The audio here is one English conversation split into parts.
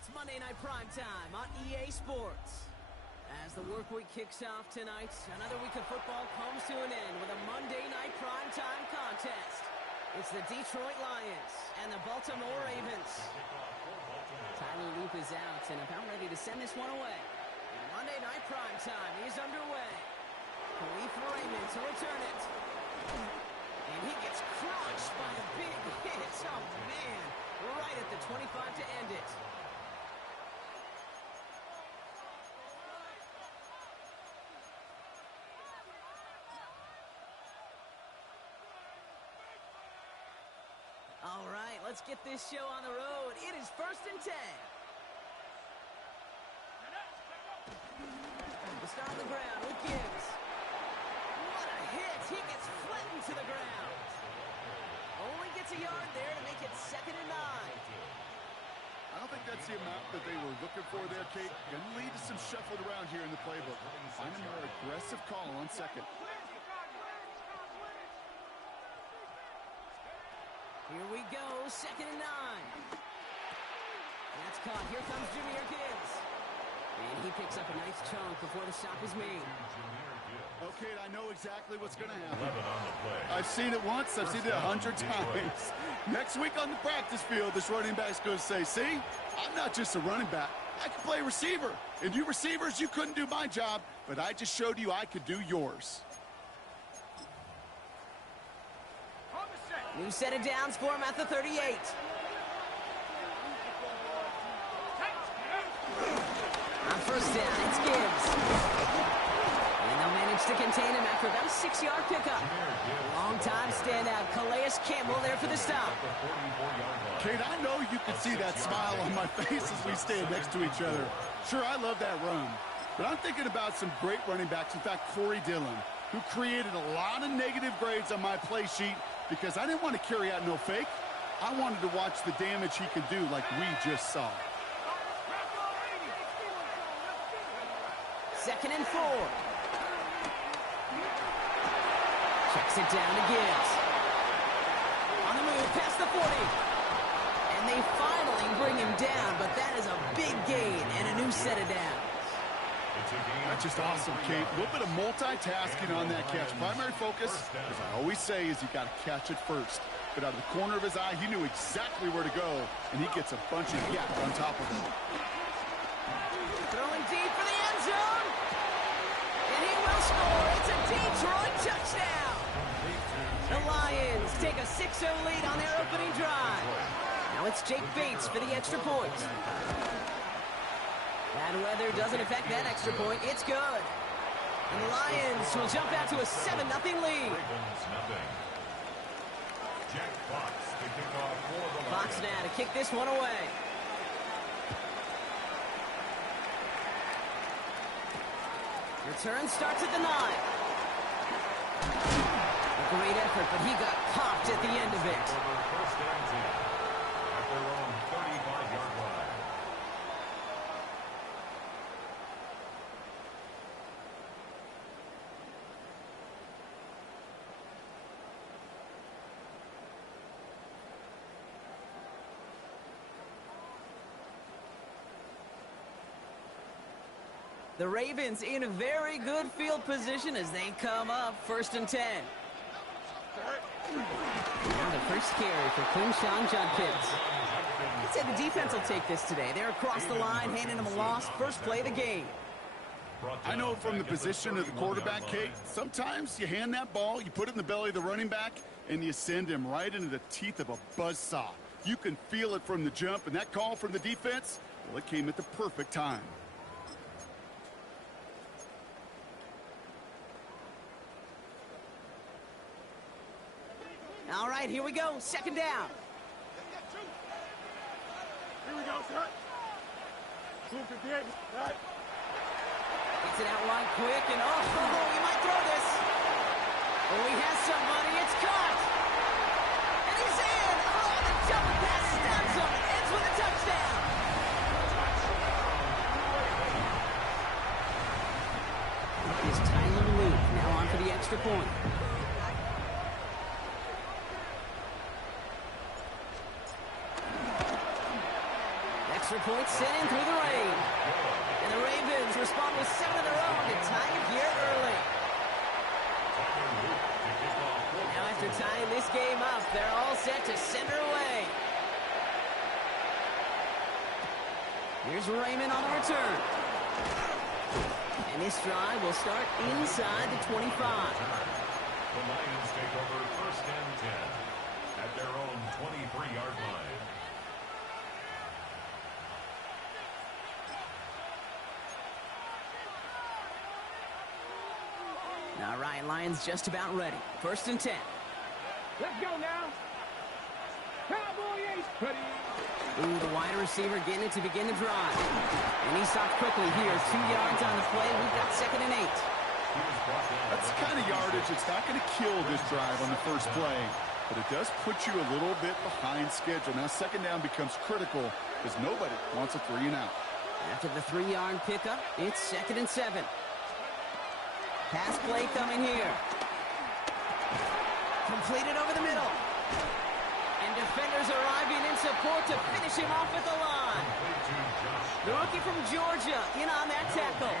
It's Monday Night Primetime on EA Sports. As the work week kicks off tonight, another week of football comes to an end with a Monday Night Primetime contest. It's the Detroit Lions and the Baltimore Ravens. Tyler Loop is out and about ready to send this one away. And Monday Night Primetime is underway. Khalif Raymond to return it. And he gets crushed by a big hit. Oh, man. Right at the 25 to end it. All right, let's get this show on the road. It is 1st and 10. The start on the ground with Gibbs. What a hit. He gets flattened to the ground. Only gets a yard there to make it 2nd and 9. I don't think that's the amount that they were looking for there, Kate. Going to lead to some shuffled around here in the playbook. Find a more aggressive call on 2nd. Here we go, 2nd and 9. That's caught. Here comes Jahmyr Gibbs. And he picks up a nice chunk before the stop is made. Okay, I know exactly what's going to happen. I've seen it once. I've seen it 100 times. Next week on the practice field, this running back's going to say, see, I'm not just a running back. I can play receiver. And you receivers, you couldn't do my job, but I just showed you I could do yours. New set of downs for him at the 38. On first down, it's Gibbs. And they'll manage to contain him after about a 6-yard pickup. Long-time standout, Calais Campbell there for the stop. Kate, I know you can see that smile on my face as we stand next to each other. Sure, I love that run. But I'm thinking about some great running backs. In fact, Corey Dillon, who created a lot of negative grades on my play sheet because I didn't want to carry out no fake. I wanted to watch the damage he could do like we just saw. 2nd and 4. Checks it down to Gibbs. On the move, past the 40. And they finally bring him down, but that is a big gain and a new set of downs. That's just awesome, Kate. A little bit of multitasking on that catch. Primary focus, as I always say, is you got to catch it first. But out of the corner of his eye, he knew exactly where to go, and he gets a bunch of yak on top of him. Throwing deep for the end zone. And he will score. It's a Detroit touchdown. The Lions take a 6-0 lead on their opening drive. Now it's Jake Bates for the extra point. Bad weather doesn't affect that extra point. It's good. And the Lions will jump out to a 7-0 lead. Fox now to kick this one away. Return starts at the 9. A great effort, but he got popped at the end of it. The Ravens in a very good field position as they come up 1st and 10. Now the first carry for Quinshon Judkins. I'd say the defense will take this today. They're across the line, handing them a loss. First play of the game. I know from the position of the quarterback, Kate, sometimes you hand that ball, you put it in the belly of the running back, and you send him right into the teeth of a buzzsaw. You can feel it from the jump, and that call from the defense, well, it came at the perfect time. All right, here we go. 2nd down. Here we go, cut. Gets it out wide quick, and he might throw this. Oh, he has somebody. It's caught. And he's in. Oh, the double pass stabs him. Ends with a touchdown. It's Tyler Loop now on for the extra point. point sent in through the rain. And the Ravens respond with 7 of their own to tie it here early. Now after tying this game up, they're all set to center away. Here's Raymond on the return. And this drive will start inside the 25. The Lions take over 1st and 10 at their own 23-yard line. All right, Lions just about ready. 1st and 10. Let's go now. Cowboy Ace, buddy. Ooh, the wide receiver getting it to begin the drive. And he stopped quickly here. 2 yards on the play. We've got 2nd and 8. That's the kind of yardage that's not going to kill this drive on the first play, but it does put you a little bit behind schedule. Now 2nd down becomes critical because nobody wants a 3 and out. After the 3-yard pickup, it's 2nd and 7. Pass play coming here. Completed over the middle. And defenders arriving in support to finish him off at the line. The rookie from Georgia in on that tackle.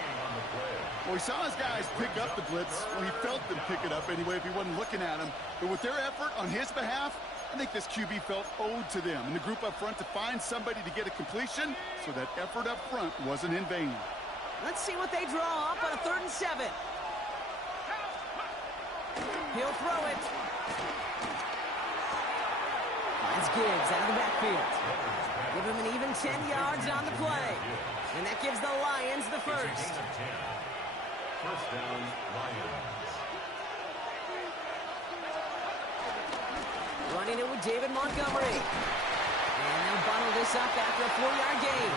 Well, he saw his guys pick up the blitz. Well, he felt them pick it up anyway if he wasn't looking at him. But with their effort on his behalf, I think this QB felt owed to them and the group up front to find somebody to get a completion, so that effort up front wasn't in vain. Let's see what they draw up on a 3rd and 7. He'll throw it. Finds Gibbs out of the backfield. Give him an even 10 yards on the play. And that gives the Lions the first. 1st down, Lions. Running it with David Montgomery. And they'll bundle this up after a 4-yard gain.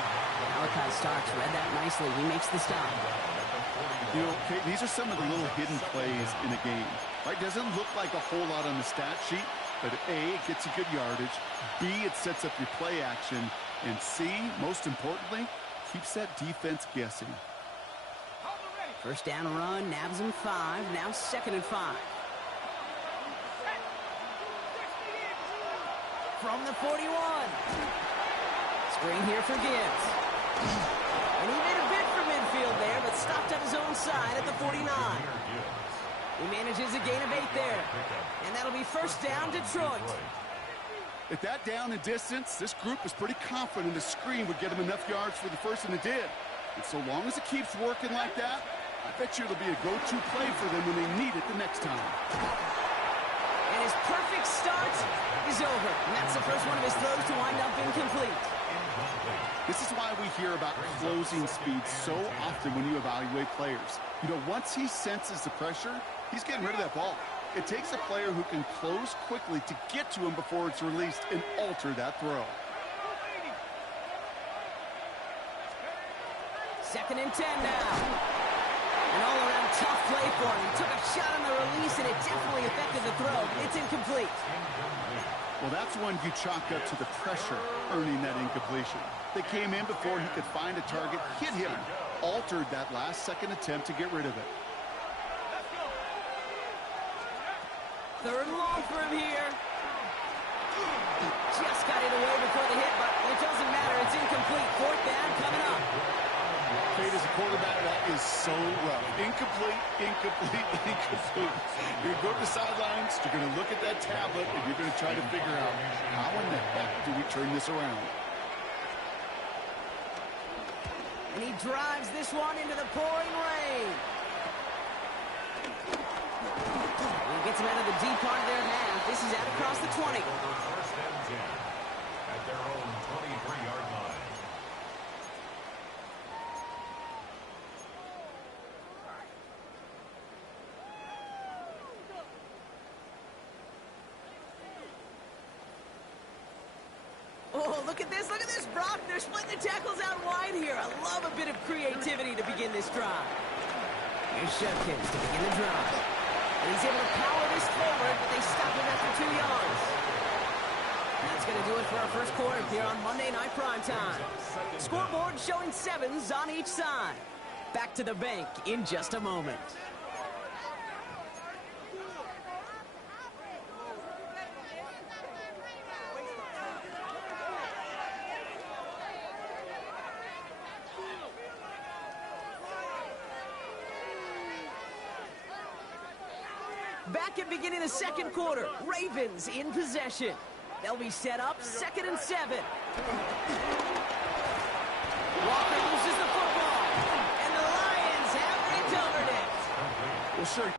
Malachi Starks read that nicely. He makes the stop. You know, Kate, these are some of the little hidden plays in a game. Right? Doesn't look like a whole lot on the stat sheet, but A, it gets you good yardage. B, it sets up your play action. And C, most importantly, keeps that defense guessing. 1st down run, nabs him 5. Now 2nd and 5. From the 41. Screen here for Gibbs. And he made a bid for midfield there, but stopped on his own side at the 49. He manages a gain of 8 there. And that'll be 1st down, Detroit. At that down and distance, this group was pretty confident the screen would get him enough yards for the first, and it did. And so long as it keeps working like that, I bet you it'll be a go-to play for them when they need it the next time. And his perfect start is over. And that's the first one of his throws to wind up incomplete. This is why we hear about closing speed so often when you evaluate players. You know, once he senses the pressure, he's getting rid of that ball. It takes a player who can close quickly to get to him before it's released and alter that throw. 2nd and 10 now. An all-around tough play for him. He took a shot on the release, and it definitely affected the throw. It's incomplete. Well, that's one you chalk up to the pressure earning that incompletion. They came in before he could find a target, hit him, altered that last-second attempt to get rid of it. 3rd and long for him here. Just got it away before the hit, but it doesn't matter. It's incomplete. 4th down coming up. Kate, as a quarterback, that is so rough. Incomplete, incomplete, incomplete. You're going to go to the sidelines, you're going to look at that tablet, and you're going to try to figure out how in the heck do we turn this around. And he drives this one into the pouring rain. He gets him out of the deep part of their half. This is out across the 20. 1st and 10 at their own 23-yard line. Oh, look at this, Brock. They're splitting the tackles out wide here. I love a bit of creativity to begin this drive. Here's Shevkins to begin the drive. And he's able to power this forward, but they stop him after 2 yards. And that's going to do it for our first quarter here on Monday Night Primetime. Scoreboard showing 7s on each side. Back to the bank in just a moment. Back at beginning of the second quarter, Ravens in possession. They'll be set up 2nd and 7. Walker loses the football, and the Lions have recovered it. Well, sure.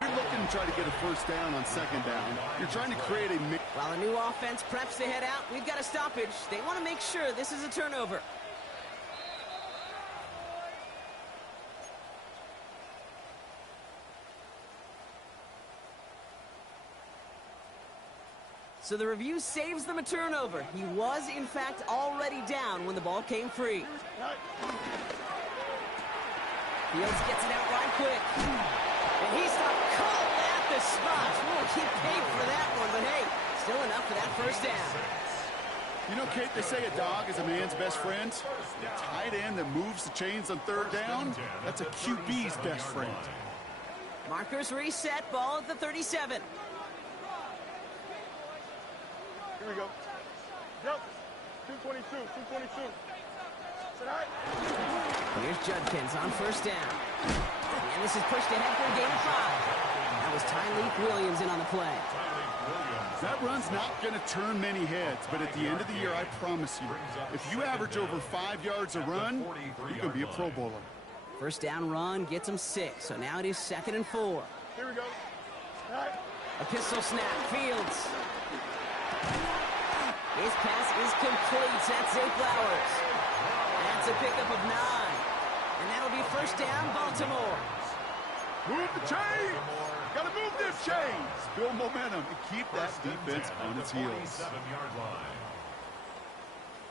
You're looking to try to get a first down on 2nd down. You're trying to create a mix. While a new offense preps to head out, we've got a stoppage. They want to make sure this is a turnover. So the review saves them a turnover. He was, in fact, already down when the ball came free. Fields gets it out right quick. And he stopped cold at the spot. We'll keep paid for that one, but hey, still enough for that first down. You know, Kate, they say a dog is a man's best friend. The tight end that moves the chains on 3rd down, that's a QB's best friend. Markers reset, ball at the 37. Here we go. Yep. 222, 222. Here's Judkins on first down. And this is pushed ahead for a gain of 5. That was Tyleek Williams in on the play. That run's not going to turn many heads, but at the end of the year, I promise you, if you average over 5 yards a run, you're going to be a Pro Bowler. First down run gets him 6, so now it is 2nd and 4. Here we go. All right. A pistol snap, Fields. His pass is complete. That's Zay Flowers. That's a pickup of 9. And that'll be first down, Baltimore. Move the chains! Got to move this chains! Build momentum and keep that defense on its heels.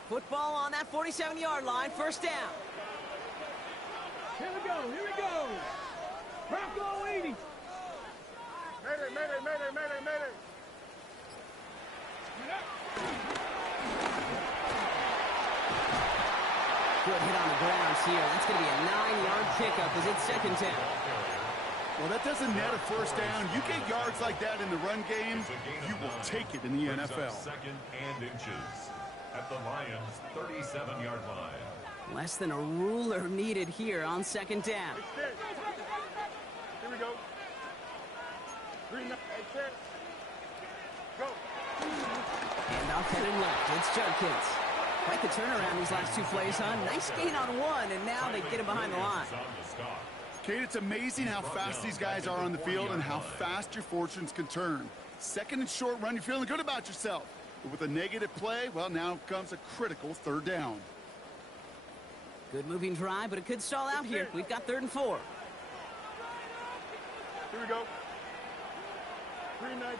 Football on that 47-yard line, first down. Here we go. Here we go. Bronco 80. Mayday, mayday, mayday, mayday, mayday. Good hit on the ground here. That's going to be a 9-yard pickup as it's 2nd down. Well, that doesn't net a first down. You get yards like that in the run game, you will take it in the NFL. 2nd and inches at the Lions' 37-yard line. Less than a ruler needed here on 2nd down. Here we go. 3, 9, 10. Go. And off headed left. It's Judkins. Quite the turnaround these last 2 plays, huh? Nice gain on 1, and now they get him behind the line. Kate, it's amazing how fast these guys are on the field and how fast your fortunes can turn. 2nd and short run, you're feeling good about yourself. But with a negative play, well, now comes a critical 3rd down. Good moving drive, but it could stall out here. We've got 3rd and 4. Here we go. 3, 19, 19.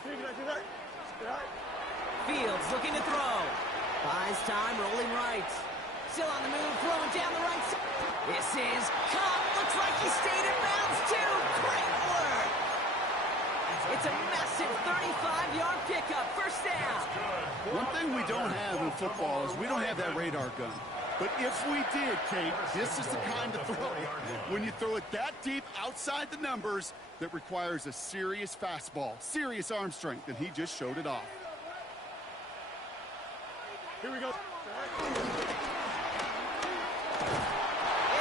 Fields looking to throw. Buys time, rolling right. Still on the move, throwing down the right side. This is caught. Looks like he stayed in bounds, too. Great work. It's a massive 35-yard pickup. First down. One thing we don't have in football is we don't have that radar gun. But if we did, Kate, this is the kind of throw, when you throw it that deep outside the numbers, that requires a serious fastball, serious arm strength, and he just showed it off. Here we go. And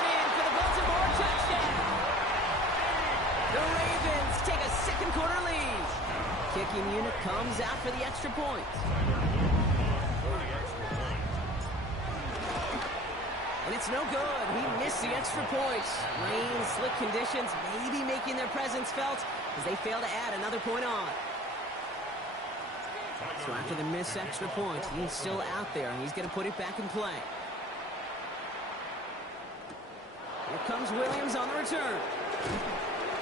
in for the Baltimore touchdown. The Ravens take a second quarter lead. Kicking unit comes out for the extra point. And it's no good. He missed the extra point. Rain, slick conditions, maybe making their presence felt as they fail to add another point on. So after the missed extra point, he's still out there, and he's going to put it back in play. Here comes Williams on the return.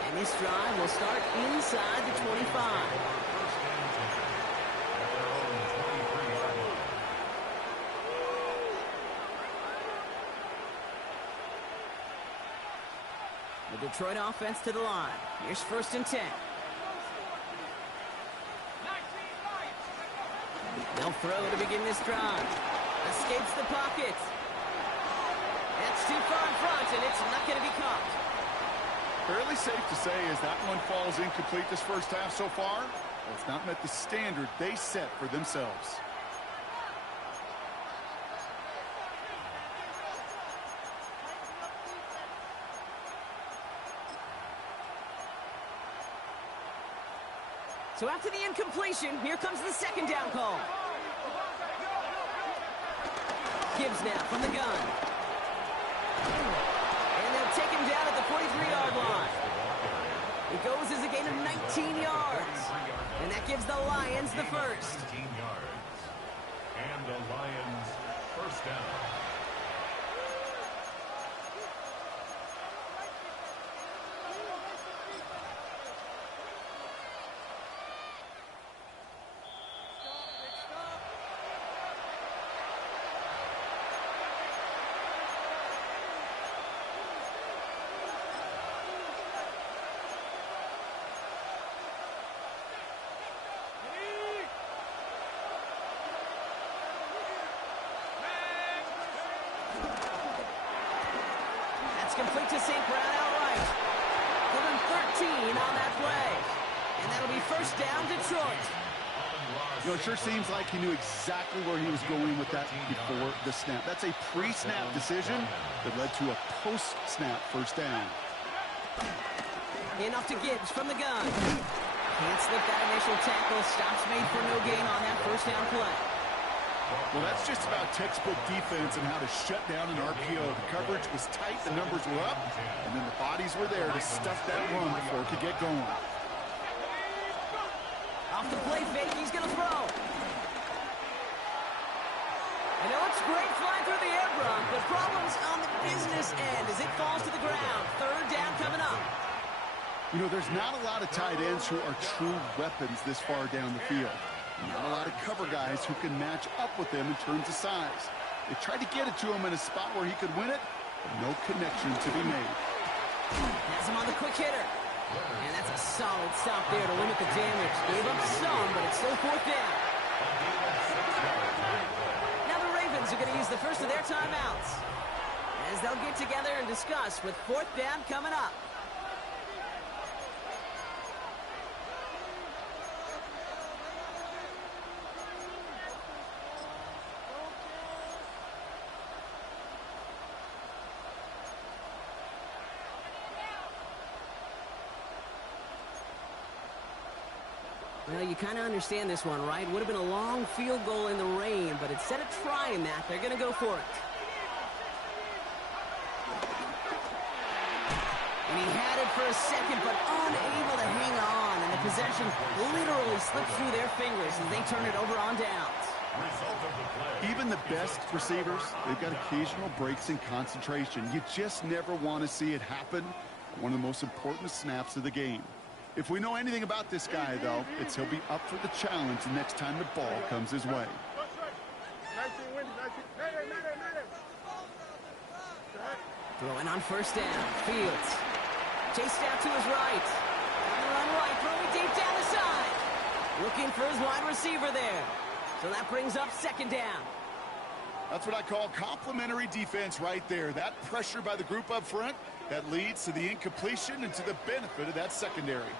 And this drive will start inside the 25. The Detroit offense to the line. Here's 1st and 10. They'll throw to begin this drive. Escapes the pocket. That's too far in front, and it's not going to be caught. Fairly safe to say as that one falls incomplete this first half so far, well, it's not met the standard they set for themselves. So after the incompletion, here comes the second down call. Gibbs now from the gun. And they'll take him down at the 43-yard line. It goes as a gain of 19 yards. And that gives the Lions the first. 19 yards. And the Lions first down. Complete to St. Brown outright. Give him 13 on that play. And that'll be first down, Detroit. You know, it sure seems like he knew exactly where he was going with that before the snap. That's a pre-snap decision that led to a post-snap first down. Enough to Gibbs from the gun. Can't slip that initial tackle. Stops made for no gain on that first down play. Well, that's just about textbook defense and how to shut down an RPO. The coverage was tight, the numbers were up, and then the bodies were there to stuff that run before it could get going. Off the play fake, he's going to throw. And it looks great flying through the air, Bron, but problems on the business end as it falls to the ground. Third down coming up. You know, there's not a lot of tight ends who are true weapons this far down the field. Not a lot of cover guys who can match up with them in terms of size. They tried to get it to him in a spot where he could win it, but no connection to be made. Has him on the quick hitter. And that's a solid stop there to limit the damage. Gave up some, but it's still fourth down. Now the Ravens are going to use the first of their timeouts as they'll get together and discuss with fourth down coming up. Well, you kind of understand this one, right? Would have been a long field goal in the rain, but instead of trying that, they're going to go for it. And he had it for a second, but unable to hang on, and the possession literally slipped through their fingers as they turn it over on downs. Even the best receivers, they've got occasional breaks in concentration. You just never want to see it happen. One of the most important snaps of the game. If we know anything about this guy, though, it's he'll be up for the challenge the next time the ball comes his way. Throwing on first down. Fields. Chased out to his right. On the run right. Throwing deep down the side. Looking for his wide receiver there. So that brings up second down. That's what I call complimentary defense right there. That pressure by the group up front, that leads to the incompletion and to the benefit of that secondary.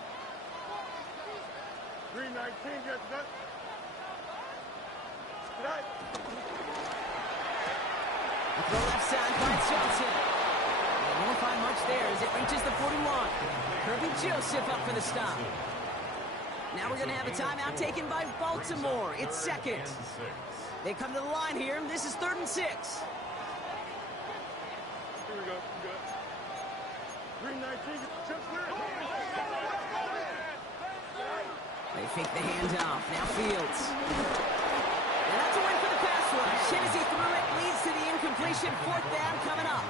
319, get that. The throw left side finds Johnson. They won't find much there as it reaches the 41. Kirby Joseph up for the stop. Now we're going to have a timeout taken by Baltimore. It's second. They come to the line here. This is 3rd and 6. Here we go. 319, jump clear. They fake the handoff. Now Fields. And that's a win for the pass rush. Hit as he threw it. Leads to the incompletion. Fourth down coming up.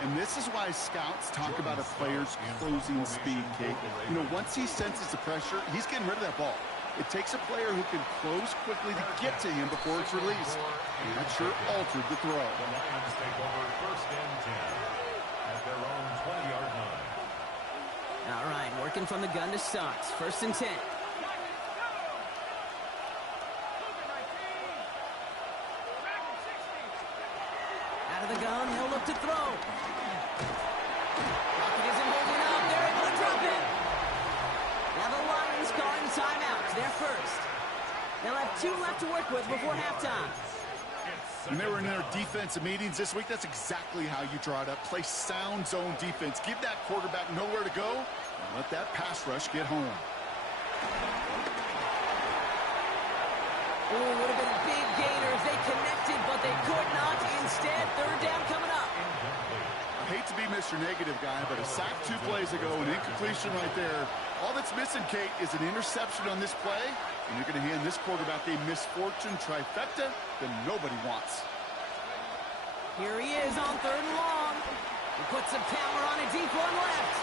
And this is why scouts talk about a player's closing speed, Kate. You know, once he senses the pressure, he's getting rid of that ball. It takes a player who can close quickly to get to him before it's released. And that sure altered the throw. The Lions take over first and 10 at their own 20-yard line. All right, working from the gun to start. 1st and 10. Out of the gun, he'll look to throw. Rocket isn't holding up. They're able to drop it. Now the Lions calling timeout. They're first. They'll have 2 left to work with before halftime. When they were in their defensive meetings this week, that's exactly how you draw it up. Play sound zone defense. Give that quarterback nowhere to go, and let that pass rush get home. Oh, would have been a big gainer if they connected, but they could not. Instead, third down coming up. I hate to be Mr. Negative guy, but a sack 2 plays ago, an incompletion right there. All that's missing, Kate, is an interception on this play, and you're going to hand this quarterback a misfortune trifecta that nobody wants. Here he is on third and long. He puts some power on a deep one left.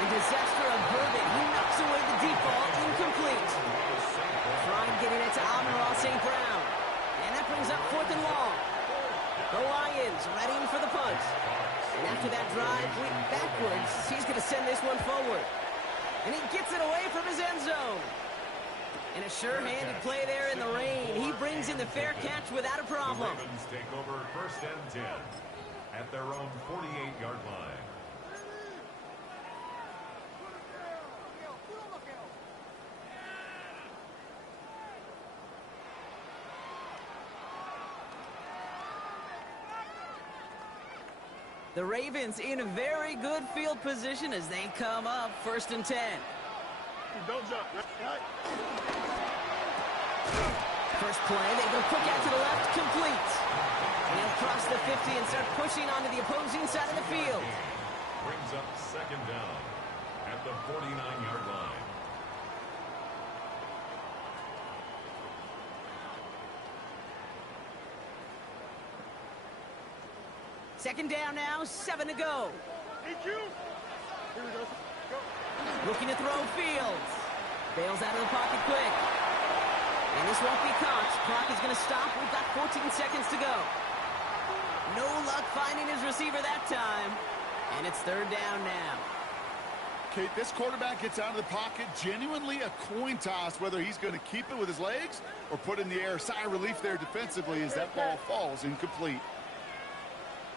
And disaster averted. He knocks away the deep ball, incomplete. Tried getting it to Amon-Ra St. Brown. And that brings up fourth and long. The Lions readying for the punt. And after that drive went backwards, he's going to send this one forward. And he gets it away from his end zone. And a sure-handed play there in the rain. He brings in the fair catch without a problem. The Ravens take over first and 10 at their own 48-yard line. The Ravens in a very good field position as they come up first and 10. Don't jump. First play, they go quick out to the left, complete. And he'll cross the 50 and start pushing onto the opposing side of the field. Brings up second down at the 49-yard line. Second down now, 7 to go. Here we go. Go. Looking to throw Fields. Bails out of the pocket quick. And this won't be caught. Clock is going to stop. We've got 14 seconds to go. No luck finding his receiver that time. And it's third down now. Kate, this quarterback gets out of the pocket, genuinely a coin toss whether he's going to keep it with his legs or put in the air. Sigh of relief there defensively as that ball falls incomplete.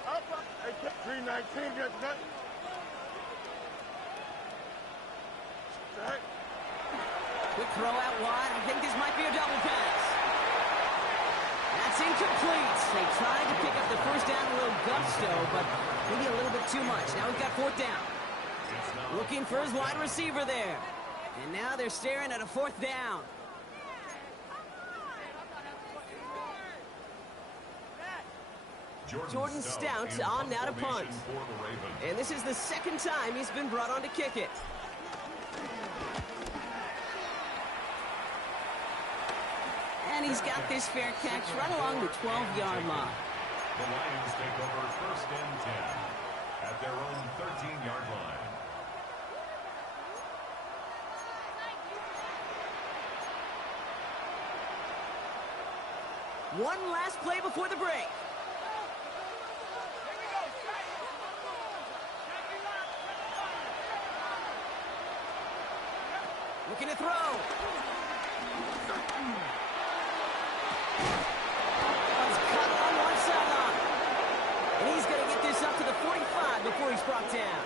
Up. Hey, 319. Get that. Quick throw out wide. I think this might be a double pass. That's incomplete. They tried to pick up the first down a little gusto, but maybe a little bit too much. Now we've got fourth down. Looking for his wide receiver there. And now they're staring at a fourth down. Jordan Stout on now to punt. And this is the second time he's been brought on to kick it. And he's got this fair catch right along the 12-yard line. The Lions take over first and 10 at their own 13-yard line. One last play before the break. Looking to throw. He's cut on one sideline. And he's going to get this up to the 45 before he's brought down.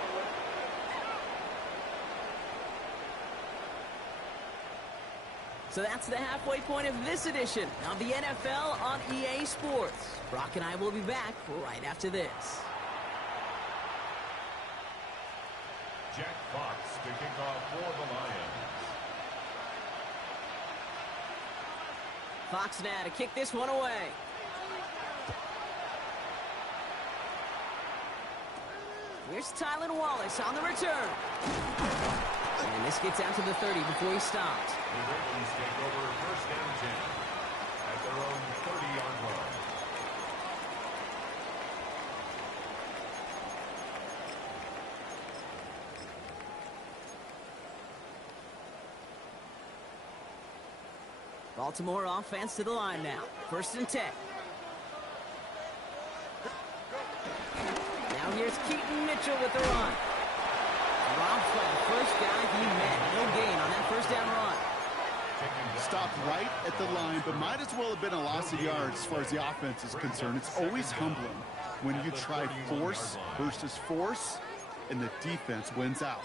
So that's the halfway point of this edition of the NFL on EA Sports. Brock and I will be back right after this. Jack Fox to kick off for the Lions. Fox now to kick this one away. Here's Tylan Wallace on the return. And this gets out to the 30 before he stopped. The Ravens take over first and 10 at their own 30-yard line. Baltimore offense to the line now. First and 10. Now here's Keaton Mitchell with the run. Rob Flair, first guy he met. No gain on that first down run. Stopped right at the line, but might as well have been a loss of yards as far as the offense is concerned. It's always humbling when you try force versus force, and the defense wins out.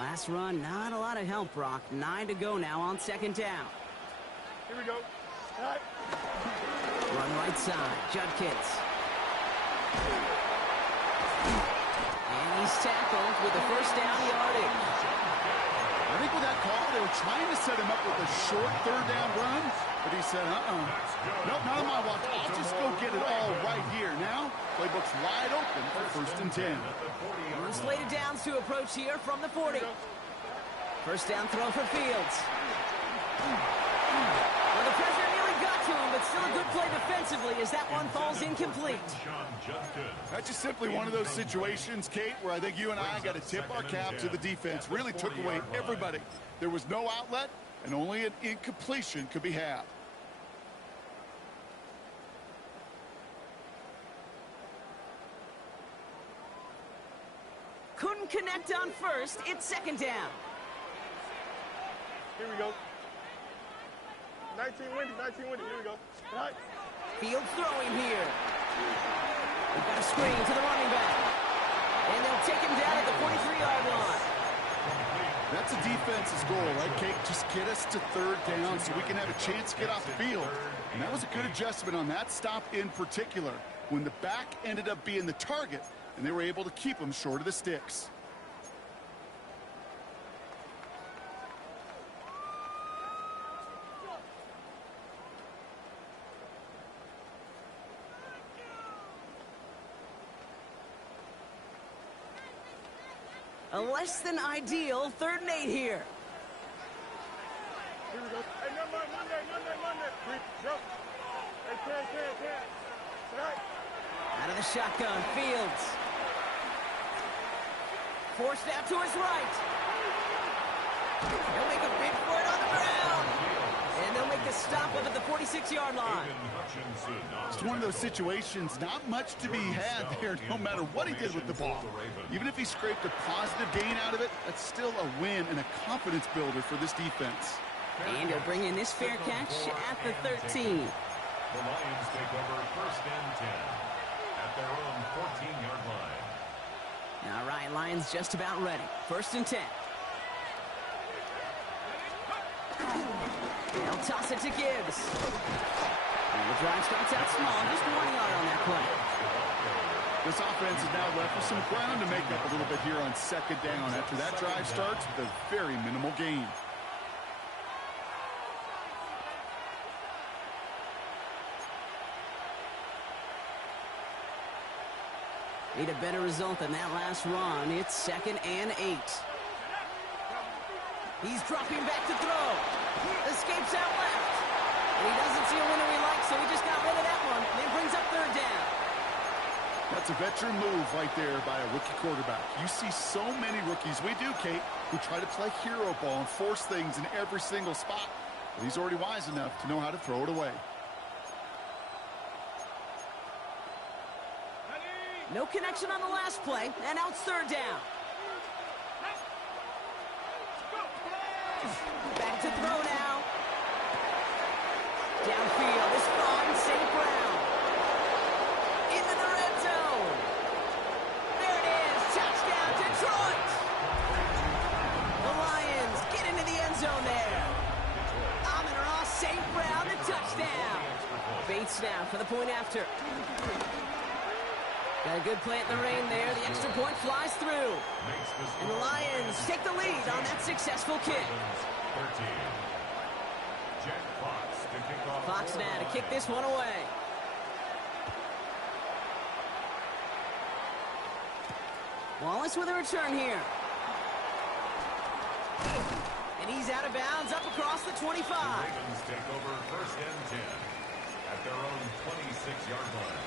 Last run, not a lot of help, Brock. 9 to go now on second down. Here we go. All right. Run right side. Judkins. And he's tackled with the first down yardage. I think with that call, they were trying to set him up with a short third down run, but he said, nope, not on my watch. I'll just go get it all right here. Now, playbook's wide open for 1st and 10. Slated downs to approach here from the 40. First down throw for Fields. Well, the pressure nearly got to him, but still a good play defensively as that one falls incomplete. That's just simply one of those situations, Kate, where I think you and I got to tip our cap to the defense. Really took away everybody. There was no outlet, and only an incompletion could be had. Couldn't connect on first. It's 2nd down. Here we go. 19 windy. Here we go. All right. Fields throwing here. We've got a screen to the running back. And they'll take him down at the 43-yard line. That's a defense's goal, right, Kate? Just get us to 3rd down so we can have a chance to get off the field. And that was a good adjustment on that stop in particular, when the back ended up being the target, and they were able to keep him short of the sticks. A less than ideal 3rd and 8 here. Here we go. Hey, Monday. Jump. Hey, can. All right. Out of the shotgun, Fields. Forced out to his right. He'll make a bid for it on the ground. And they'll make the stop up at the 46-yard line. It's one of those situations, not much to be had there, no matter what he did with the ball. Even if he scraped a positive gain out of it, that's still a win and a confidence builder for this defense. And he'll bring in this fair catch at the 13. The Lions take over 1st and 10 at their own 14-yard line. All right, Lions just about ready. 1st and 10. They'll toss it to Gibbs. And the drive starts out small, just 1 yard on that play. This offense is now left with some ground to make up a little bit here on 2nd down after that drive starts with a very minimal gain. Need a better result than that last run. It's 2nd and 8. He's dropping back to throw. Escapes out left. And he doesn't see a winner he likes, so he just got rid of that one. And it brings up 3rd down. That's a veteran move right there by a rookie quarterback. You see so many rookies, we do, Kate, who try to play hero ball and force things in every single spot. But he's already wise enough to know how to throw it away. No connection on the last play, and now it's 3rd down. Back to throw now. Downfield is fine, St. Brown. Into the red zone. There it is, touchdown Detroit. The Lions get into the end zone there. Amon-Ra St. Brown, the touchdown. Bates now for the point after. Got a good play in the rain there. The extra point flies through. And the Lions take the lead on that successful kick. Fox now to kick this one away. Wallace with a return here. And he's out of bounds up across the 25. Ravens take over 1st and 10 at their own 26-yard line.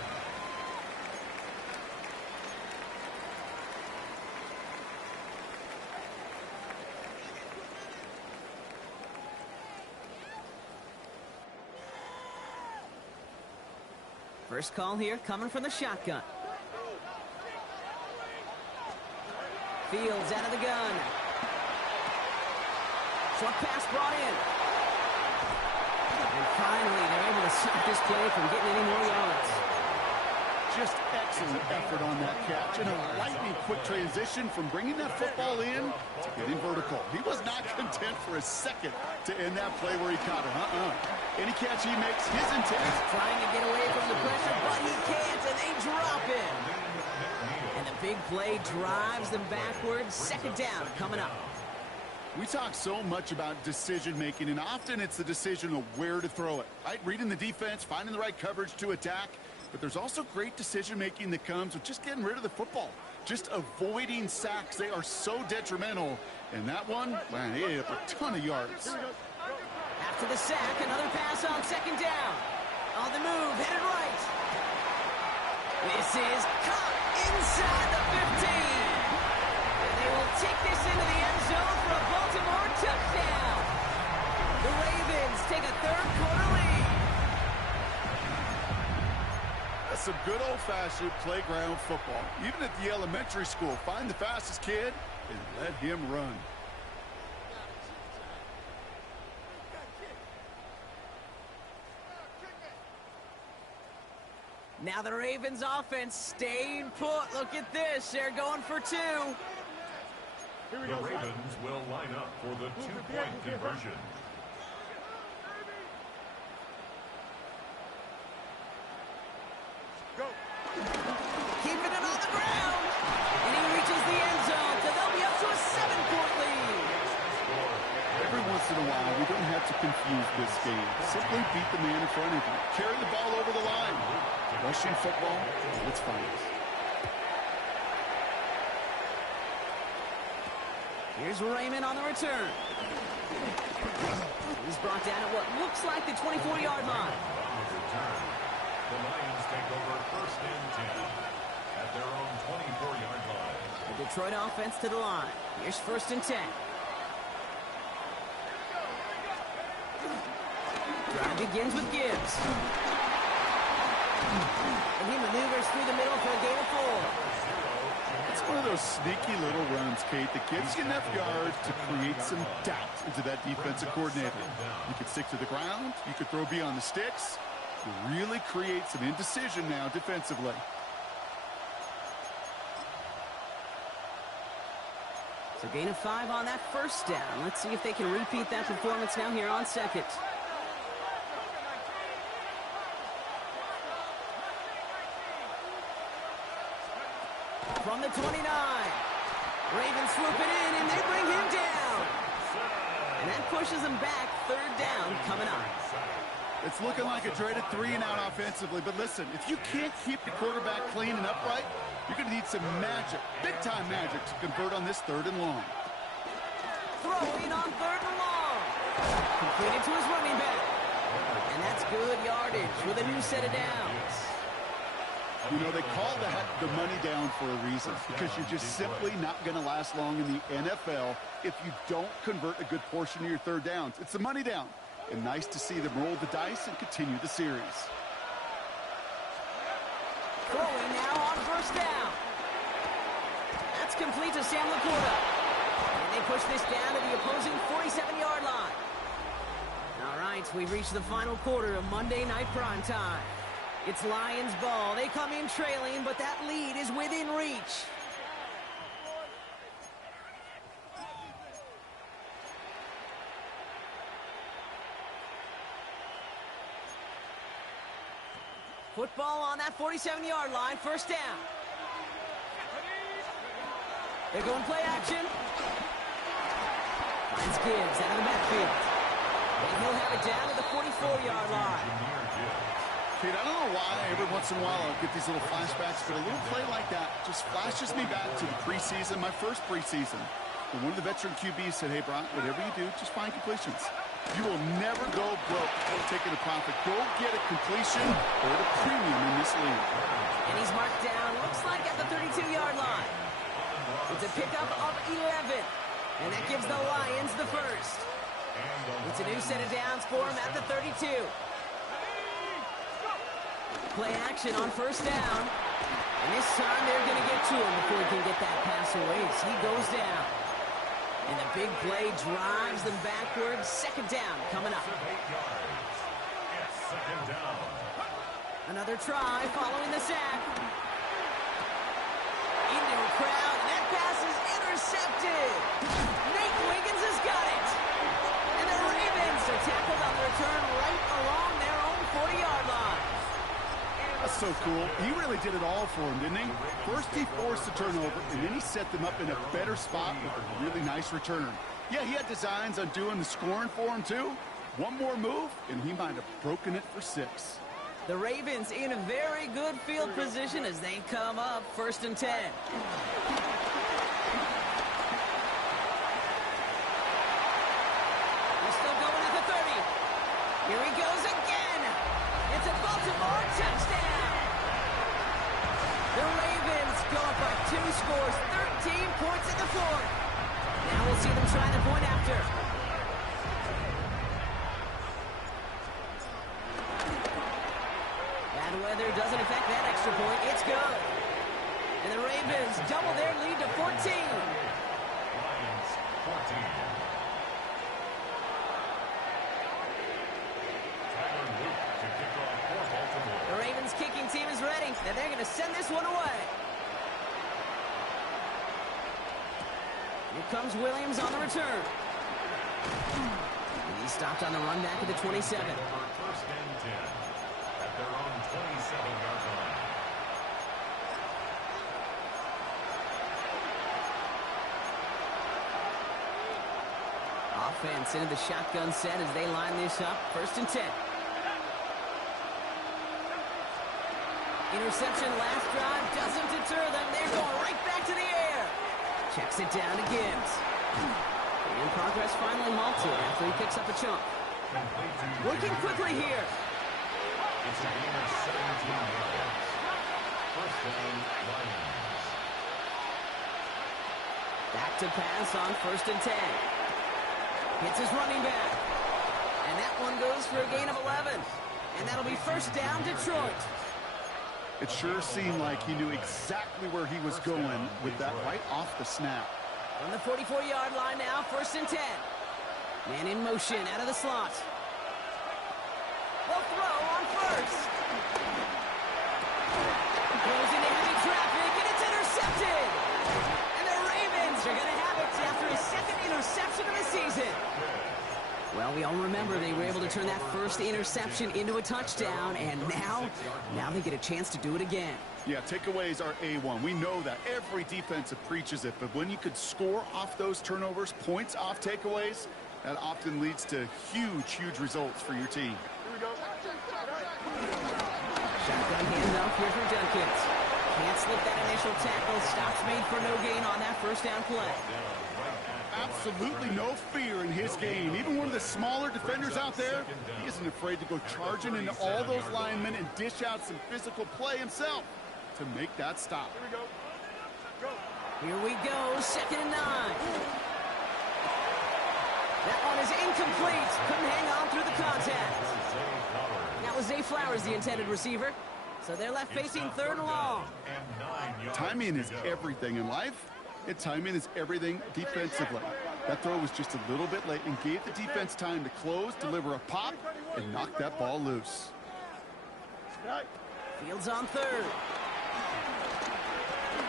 First call here coming from the shotgun. Fields out of the gun. Short pass brought in. And finally, they're able to stop this play from getting any more yards. Just excellent effort on that catch, and a lightning-quick transition from bringing that football in to getting vertical. He was not content for a second to end that play where he caught it. Any catch he makes, his intent. Trying to get away from the pressure, but he can't, and they drop him. And the big play drives them backwards. Second down coming up. We talk so much about decision-making, and often it's the decision of where to throw it. Right? Reading the defense, finding the right coverage to attack. But there's also great decision-making that comes with just getting rid of the football. Just avoiding sacks. They are so detrimental. And that one, man, he ate up a ton of yards. After the sack, another pass on second down. On the move, headed right. This is caught inside the 15. And they will take this into the end zone for a Baltimore touchdown. The Ravens take a third-quarter lead. That's some good old-fashioned playground football. Even at the elementary school, find the fastest kid and let him run. Now the Ravens offense staying put. Look at this. They're going for two. The Ravens will line up for the two-point conversion. Keeping it on the ground. And he reaches the end zone, so they'll be up to a 7-point lead. Every once in a while, we don't have to confuse this game. Simply beat the man in front of you. Carry the ball over the line. Rushing football at its finest. Here's Raymond on the return. He's brought down at what looks like the 24-yard line. The Lions take over first and 10 at their own 24-yard line. The Detroit offense to the line. Here's first and 10. Drive begins with Gibbs. And he maneuvers through the middle for a gain of 4. It's one of those sneaky little runs, Kate, that gives you enough yards to create some doubt into that defensive coordinator. You could stick to the ground. You could throw beyond the sticks. You really create some indecision now defensively. So gain of 5 on that first down. Let's see if they can repeat that performance now here on second. From the 29. Ravens swoop it in, and they bring him down. And that pushes him back. Third down coming up. It's looking like a dreaded 3-and-out offensively. But listen, if you can't keep the quarterback clean and upright, you're going to need some magic, big-time magic, to convert on this third and long. Throwing on third and long. Completed to his running back. And that's good yardage with a new set of downs. You know, they call that the money down for a reason, because you're just simply not going to last long in the NFL if you don't convert a good portion of your third downs. It's the money down. And nice to see them roll the dice and continue the series. Throwing now on first down. That's complete to Sam Laporta. And they push this down to the opposing 47-yard line. All right, we've reached the final quarter of Monday Night Primetime. It's Lions ball. They come in trailing, but that lead is within reach. Football on that 47-yard line, first down. They're going play action. Finds Gibbs out of the backfield. And he'll have it down to the 44-yard line. Kate, I don't know why every once in a while I'll get these little flashbacks, but a little play like that just flashes me back to the preseason, my first preseason. And one of the veteran QBs said, hey, Brock, whatever you do, just find completions. You will never go broke taking a profit. Go get a completion or a premium in this league. And he's marked down, looks like at the 32-yard line. It's a pickup of 11. And that gives the Lions the first. It's a new set of downs for him at the 32. Play action on first down. And this time they're going to get to him before he can get that pass away as he goes down. And the big play drives them backwards. Second down coming up. Another try following the sack. Into a crowd, and that pass is intercepted. Nate Wiggins has got it. And the Ravens are tackled on the return right along their own 40-yard line. That's so cool. He really did it all for him, didn't he? First he forced the turnover, and then he set them up in a better spot with a really nice return. Yeah, he had designs on doing the scoring for him, too. One more move, and he might have broken it for 6. The Ravens in a very good field position as they come up 1st and 10. He's still going at the 30. Here he goes again. It's a Baltimore touchdown. The Ravens go up by 2 scores, 13 points in the 4th. Now we'll see them try the point after. Bad weather doesn't affect that extra point. It's good. And the Ravens double their lead to 14. Lions 14. Tyler Luke to kick off for Baltimore. The Ravens kicking team is ready, and they're going to send this one away. Here comes Williams on the return. And he's stopped on the run back at the 27. First and 10 at their own 27-yard line. Offense into the shotgun set as they line this up. 1st and 10. Interception last drive doesn't deter them. They're going right back to the air. Checks it down to Gibbs. And progress finally halted after he picks up a chunk. Working quickly here. It's a gain of 17 yards. First down, Lions. Back to pass on 1st and 10. Hits his running back. And that one goes for a gain of 11. And that'll be 1st down, Detroit. It sure seemed like he knew exactly where he was going with that right off the snap. On the 44-yard line now, 1st and 10. Man in motion out of the slot. They'll throw on 1st. Goes into heavy traffic, and it's intercepted. And the Ravens are going to have it after his 2nd interception of the season. Well, we all remember they were able to turn that first interception into a touchdown, and now they get a chance to do it again. Yeah, takeaways are A1. We know that. Every defense preaches it, but when you could score off those turnovers, points off takeaways, that often leads to huge, huge results for your team. Shotgun handoff here for Dunkins. Can't slip that initial tackle. Stops made for no gain on that 1st down play. Absolutely no fear in his game. Even one of the smaller defenders out there, he isn't afraid to go charging into all those linemen and dish out some physical play himself to make that stop. Here we go, 2nd and 9. That one is incomplete. Couldn't hang on through the contact. That was Zay Flowers, the intended receiver. So they're left facing 3rd and long. Timing is everything in life. And timing is everything defensively. That throw was just a little bit late and gave the defense time to close, deliver a pop, and knock that ball loose. Fields on 3rd.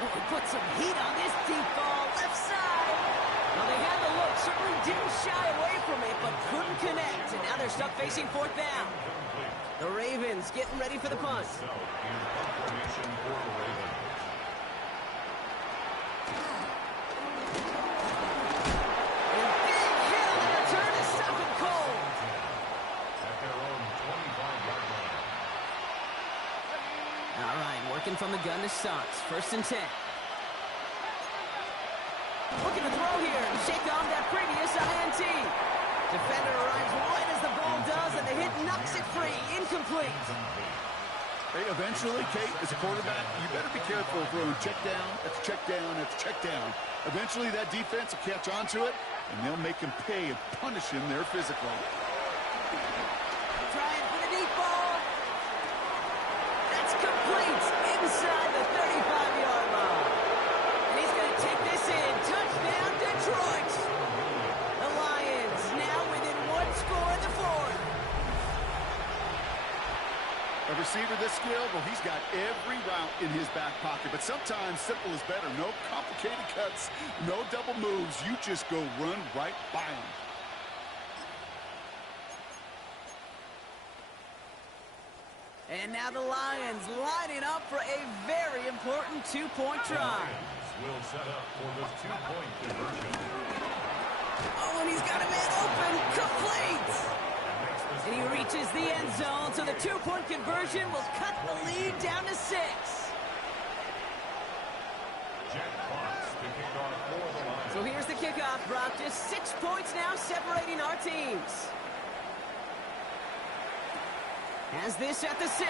Oh, put some heat on this deep ball, left side. Now they had the look, certainly didn't shy away from it, but couldn't connect. And now they're stuck facing 4th down. The Ravens getting ready for the punt. Working from the gun to Sutts. 1st and 10. Looking to throw here and shake off that previous INT. Defender arrives right as the ball does, and the hit knocks it free. Incomplete. Hey, eventually, Kate, as a quarterback, you better be careful throwing check down, that's check down, that's check down. Eventually, that defense will catch on to it, and they'll make him pay and punish him there physically. Trying for the deep ball. That's complete. Inside the 35-yard line. And he's going to take this in. Touchdown, Detroit. The Lions now within 1 score in the 4th. Ever receiver this skilled, well, he's got every route in his back pocket. But sometimes simple is better. No complicated cuts, no double moves. You just go run right by him. And now the Lions lining up for a very important two-point try. Will set up for the two-point conversion. Oh, and he's got a man open. Complete. And he reaches the end zone, so the two-point conversion will cut the lead down to 6. Jack Fox, the kickoff for the Lions. So here's the kickoff, Brock. Just 6 points now separating our teams. Has this at the 6.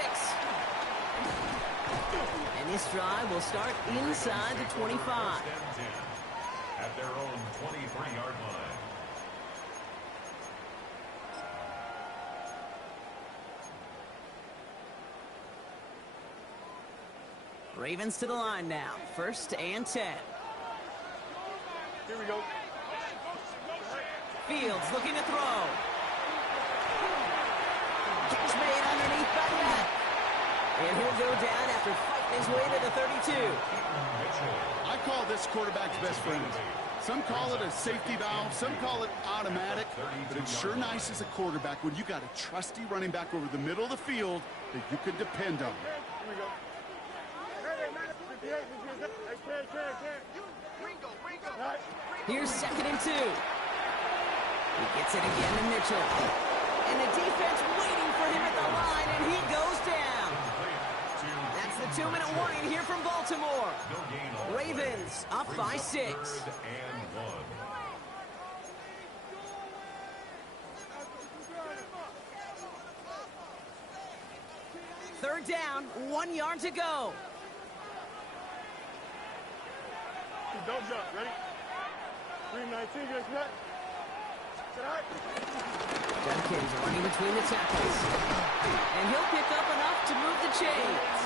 And this drive will start inside the 25. At their own 23-yard line. Ravens to the line now. 1st and 10. Here we go. Fields looking to throw. Catch made underneath by that. And he'll go down after fighting his way to the 32. I call this quarterback's best friend. Some call it a safety valve, some call it automatic, but it's sure nice as a quarterback when you got a trusty running back over the middle of the field that you can depend on. Here we go. Here's 2nd and 2. He gets it again to Mitchell. And the defense waiting for him at the line, and he goes down. That's the 2-minute warning here from Baltimore. Ravens up by 6. Third down, 1 yard to go. Don't jump. Ready? 3-19. Get set. Judkins running between the tackles. And he'll pick up enough to move the chains.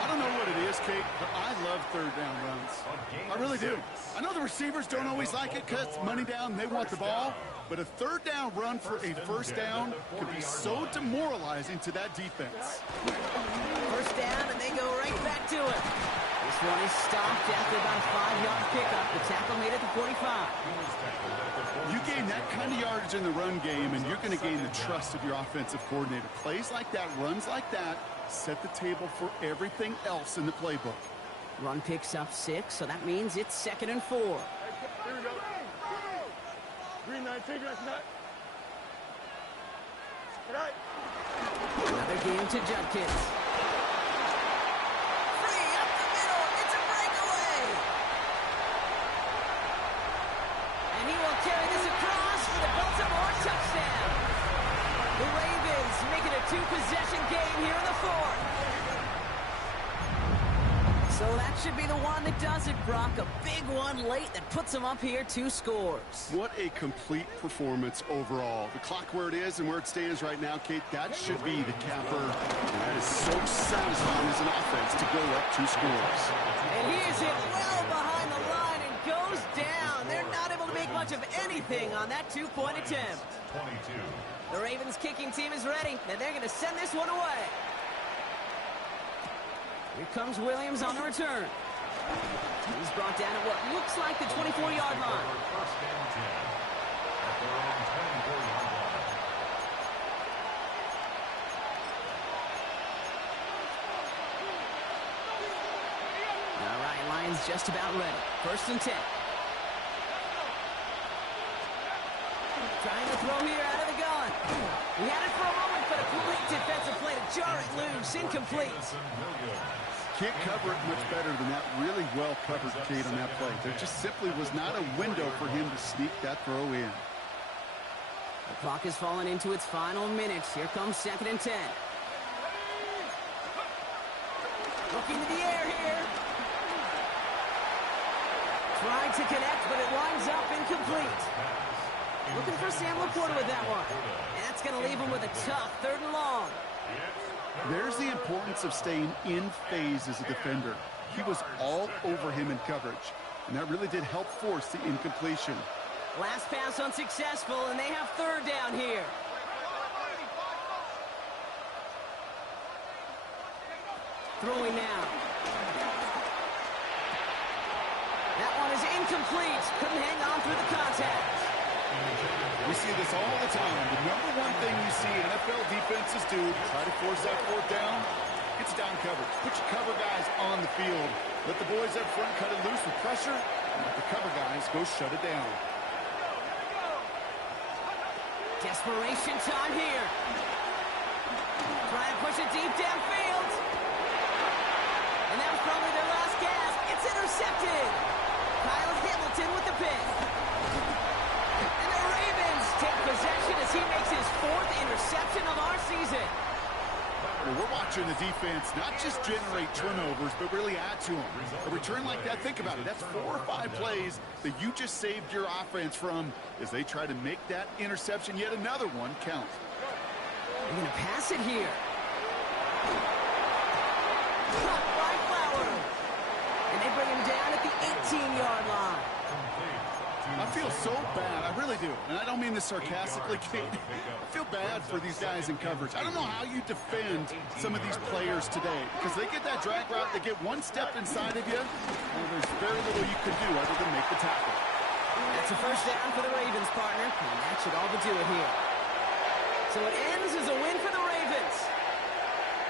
I don't know what it is, Kate, but I love third down runs. I really do. I know the receivers don't always like it because money down, they want the ball. But a third down run for a first down could be so demoralizing to that defense. First down, and they go right back to it. This one is stopped after about a 5-yard pickup. The tackle made it to 45. You gain that kind of yardage in the run game, and you're going to gain the trust of your offensive coordinator. Plays like that, runs like that, set the table for everything else in the playbook. Run picks up 6, so that means it's 2nd and 4. Here we go. 3-19. Get set. Another game to Judkins. Free up the middle. It's a breakaway. And he will carry this across for the Baltimore touchdown. The Ravens make it a 2-possession game here in the 4th. So that should be the one that does it, Brock. A big one late that puts them up here 2 scores. What a complete performance overall. The clock where it is and where it stands right now, Kate, that should be the capper. That is so satisfying as an offense to go up 2 scores. And he is hit well behind the line and goes down. They're not able to make much of anything on that 2-point attempt. 22. The Ravens kicking team is ready, and they're going to send this one away. Here comes Williams on the return. He's brought down at what looks like the 24-yard line. First and 10 at their own 24-yard line. All right, Lions just about ready. 1st and 10. Trying to throw here out of the gun. He had it for a moment, but a complete defensive play to jar it loose. Incomplete. Can't cover it much better than that. Really well covered, Kate, on that play. There just simply was not a window for him to sneak that throw in. The clock has fallen into its final minutes. Here comes 2nd and 10. Looking to the air here. Tried to connect, but it winds up incomplete. Looking for Sam Laporta with that one. And that's going to leave him with a tough 3rd and long. There's the importance of staying in phase as a defender. He was all over him in coverage, and that really did help force the incompletion. Last pass unsuccessful, and they have 3rd down here. Throwing now. That one is incomplete. Couldn't hang on through the contact. We see this all the time. The number one thing you see NFL defenses do, try to force that fourth down, it's down coverage. Put your cover guys on the field. Let the boys up front cut it loose with pressure, and let the cover guys go shut it down. Desperation time here. Trying to push it deep downfield. And that was probably their last gasp. It's intercepted. Kyle Hamilton with the pick. And the Ravens take possession as he makes his 4th interception of our season. Well, we're watching the defense not just generate turnovers, but really add to them. A return like that, think about it, that's 4 or 5 plays that you just saved your offense from as they try to make that interception, yet another one, count. They're going to pass it here. Caught by Flower. And they bring him down at the 18-yard line. I feel so bad. I really do. And I don't mean this sarcastically, Kate. I feel bad for these guys in coverage. I don't know how you defend some of these players today because they get that drag route, they get one step inside of you, and there's very little you can do other than make the tackle. That's a first down for the Ravens, partner, and that should all but do it here. So it ends as a win for the Ravens.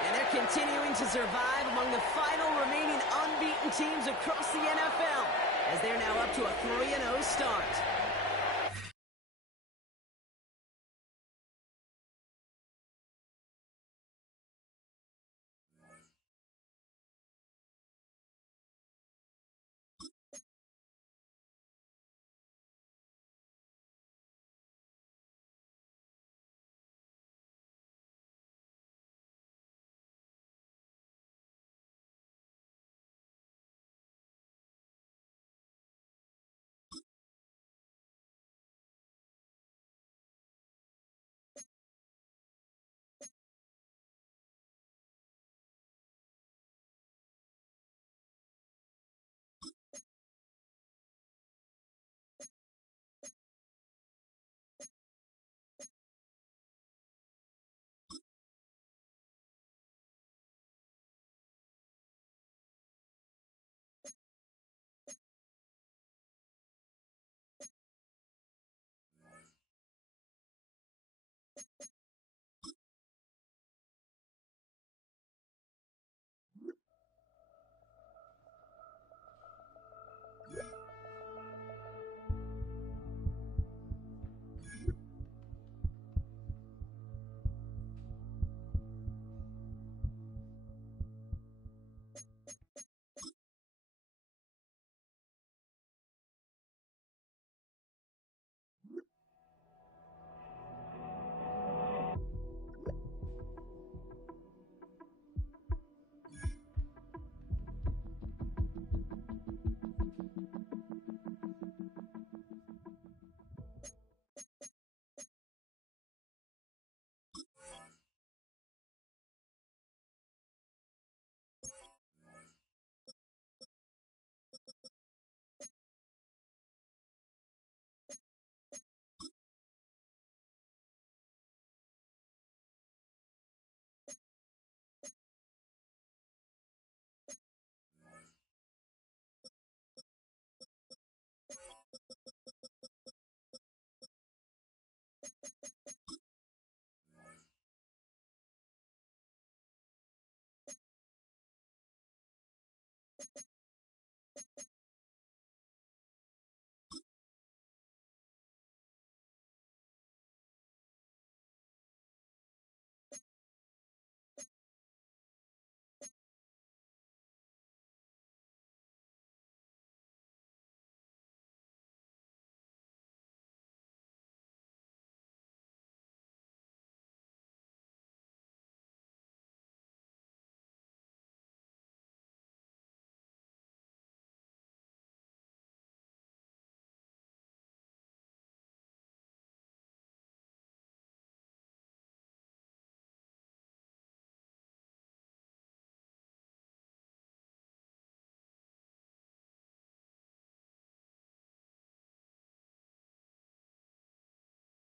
And they're continuing to survive among the final remaining unbeaten teams across the NFL, as they're now up to a 3-0 start.